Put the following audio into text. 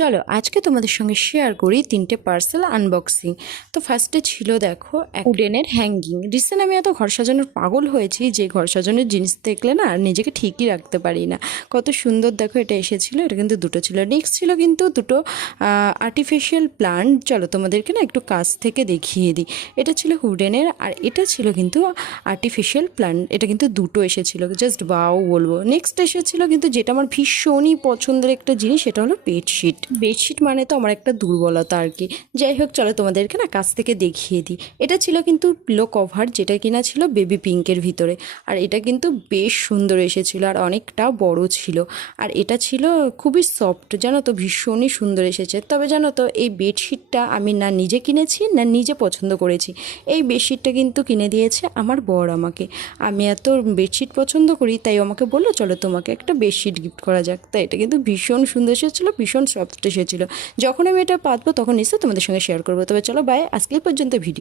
চলো আজকে তোমাদের সঙ্গে শেয়ার করি তিনটে পার্সেল আনবক্সিং। তো ফার্স্টে ছিল দেখো উডেনের হ্যাঙ্গিং। রিসেন্ট আমি এত ঘর সাজানোর পাগল হয়েছি যে ঘর সাজানোর জিনিস দেখলে না আর নিজেকে ঠিকই রাখতে পারি না। কত সুন্দর দেখো এটা এসেছিলো, এটা কিন্তু দুটো ছিল। নেক্সট ছিল কিন্তু দুটো আর্টিফিশিয়াল প্লান্ট। চলো তোমাদেরকে না একটু কাছ থেকে দেখিয়ে দিই। এটা ছিল উডেনের আর এটা ছিল কিন্তু আর্টিফিশিয়াল প্লান্ট। এটা কিন্তু দুটো এসেছিলো, জাস্ট বাও বলবো। নেক্সট এসেছিলো কিন্তু যেটা আমার ভীষণই পছন্দের একটা জিনিস, সেটা হলো বেডশিট। বেডশিট মানে তো আমার একটা দুর্বলতা আর কি। যাই হোক চলো তোমাদেরকে না কাছ থেকে দেখিয়ে দিই। এটা ছিল কিন্তু পিলো কভার, যেটা কিনা ছিল বেবি পিঙ্কের ভিতরে। আর এটা কিন্তু বেশ সুন্দর এসেছিলো আর অনেকটা বড় ছিল। আর এটা ছিল খুবই সফট, জানো তো, ভীষণই সুন্দর এসেছে। তবে জানো তো এই বেডশিটটা আমি না নিজে কিনেছি না নিজে পছন্দ করেছি। এই বেডশিটটা কিন্তু কিনে দিয়েছে আমার বর আমাকে। আমি এত বেডশিট পছন্দ করি তাই আমাকে বললো চলো তোমাকে একটা বেডশিট গিফট করা যাক। তাই এটা কিন্তু ভীষণ সুন্দর এসেছিলো, ভীষণ সফট এসেছিলো। যখন আমি এটা পাতবো তখন নিশ্চয়ই তোমাদের সঙ্গে শেয়ার করবো। তবে চলো বাই, আজকে এই পর্যন্ত ভিডিও।